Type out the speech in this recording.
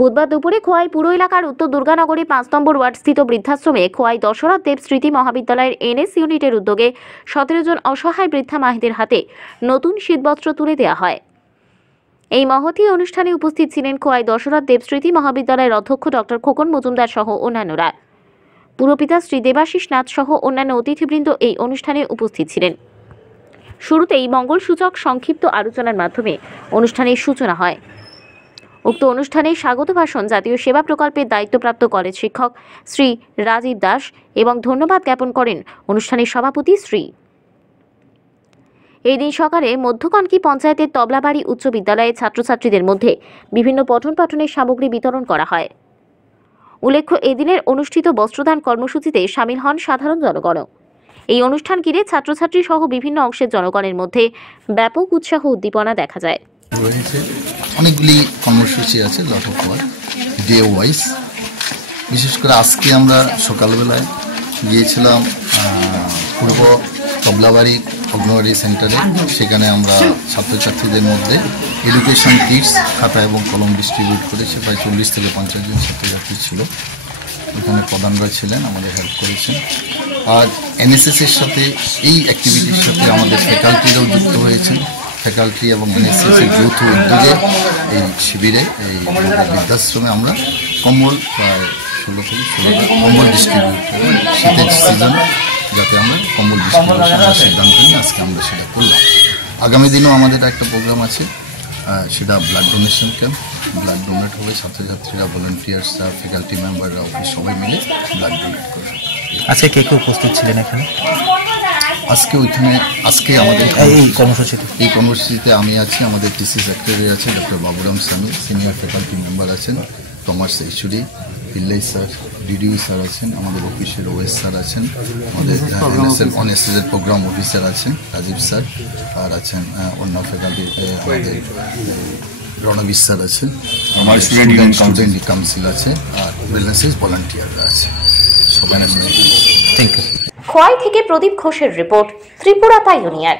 বুধবার দুপুরে খোয়াই পুর এলাকার উত্তর দুর্গানগরে ৫ নম্বর ওয়ার্ড স্থিত বৃদ্ধাশ্রমে খোয়াই দশরথ দেব স্মৃতি মহাবিদ্যালয়ের এনএস ইউনিটের উদ্যোগে ১৭ জন অসহায় বৃদ্ধা মায়েদের হাতে নতুন শীতবস্ত্র তুলে দেওয়া হয়। এই মহতী অনুষ্ঠানে উপস্থিত ছিলেন খোয়াই দশরথ দেব স্মৃতি মহাবিদ্যালয়ের অধ্যক্ষ ডক্টর খোকন মজুমদার সহ অন্যান্যরা। পুরপিতা শ্রী দেবাশিস নাথ সহ অন্যান্য অতিথিবৃন্দ এই অনুষ্ঠানে উপস্থিত ছিলেন। শুরুতেই মঙ্গলসূচক সংক্ষিপ্ত আলোচনার মাধ্যমে অনুষ্ঠানের সূচনা হয়। উক্ত অনুষ্ঠানে স্বাগত ভাষণ জাতীয় সেবা প্রকল্পের দায়িত্বপ্রাপ্ত কলেজ শিক্ষক শ্রী রাজীব দাস এবং ধন্যবাদ জ্ঞাপন করেন অনুষ্ঠানের সভাপতি শ্রী। এই দিন সকালে মধ্যকনকি পঞ্চায়েতের তবলাবাড়ি উচ্চ বিদ্যালয়ের ছাত্রছাত্রীদের মধ্যে বিভিন্ন পঠন পাঠনের সামগ্রী বিতরণ করা হয়। উল্লেখ্য, এদিনের অনুষ্ঠিত বস্ত্রদান কর্মসূচিতে সামিল হন সাধারণ জনগণ। এই অনুষ্ঠান ঘিরে ছাত্রছাত্রী সহ বিভিন্ন অংশের জনগণের মধ্যে ব্যাপক উৎসাহ উদ্দীপনা দেখা যায়। অনেকগুলি কর্মসূচি আছে, lot of work day wise. বিশেষ করে আজকে আমরা সকালবেলায় গিয়েছিলাম পূর্ব তবলাবাড়ি অঙ্গনওয়াড়ি সেন্টারে। সেখানে আমরা ছাত্রছাত্রীদের মধ্যে এডুকেশন কিটস, খাতা এবং কলম ডিস্ট্রিবিউট করেছি। প্রায় 40 থেকে 50 জন ছাত্রছাত্রী ছিল। এখানে প্রধানরা ছিলেন, আমাদের হেল্প করেছেন। আর এনএসএসের সাথে এই অ্যাক্টিভিটির সাথে আমাদের ফ্যাকাল্টিরাও যুক্ত হয়েছেন। ফ্যাকাল্টি এবং এনএসএসের যৌথ উদ্যোগে এই শিবিরে, এই বৃদ্ধাশ্রমে আমরা কম্বল প্রায় 16 থেকে 17টা কম্বল ডিস্ট্রিবিউট করি। শীতের সিজন যাতে আমরা কম্বল ডিস্ট্রিবিউশনের সিদ্ধান্ত নিই, আজকে আমরা সেটা করলাম। আগামী দিনেও আমাদের একটা প্রোগ্রাম আছে, সেটা blood donation camp. Blood donate হবে, ছাত্রছাত্রীরা, ভলেন্টিয়ার্সরা, ফ্যাকাল্টি মেম্বাররা, অফিস সবাই মিলে ব্লাড ডোনেট করবে। আজকে কে কে উপস্থিত ছিলেন এখানে? আজকে আমাদের এই কর্মসূচিতে আমি আছি, আমাদের টিসি সেক্রেটারি আছে doctor Baburam Swami, senior faculty member আছেন Thomas Echuri, Pillai sir, DDO sir আছেন, আমাদের অফিসের ওএস স্যার আছেন, আমাদের অনএসএসের প্রোগ্রাম অফিসার আছেন রাজীব স্যার, আর আছেন অন্য ফ্যাকাল্টি আমাদের রণবীর স্যার আছেন, স্টুডেন্ট কাউন্সিল আছে, আর ওয়েলনেস ভলান্টিয়াররা আছে। সবাই থ্যাংক ইউ। খোয়াই থেকে প্রদীপ ঘোষের রিপোর্ট, ত্রিপুরা পাইওনিয়ার।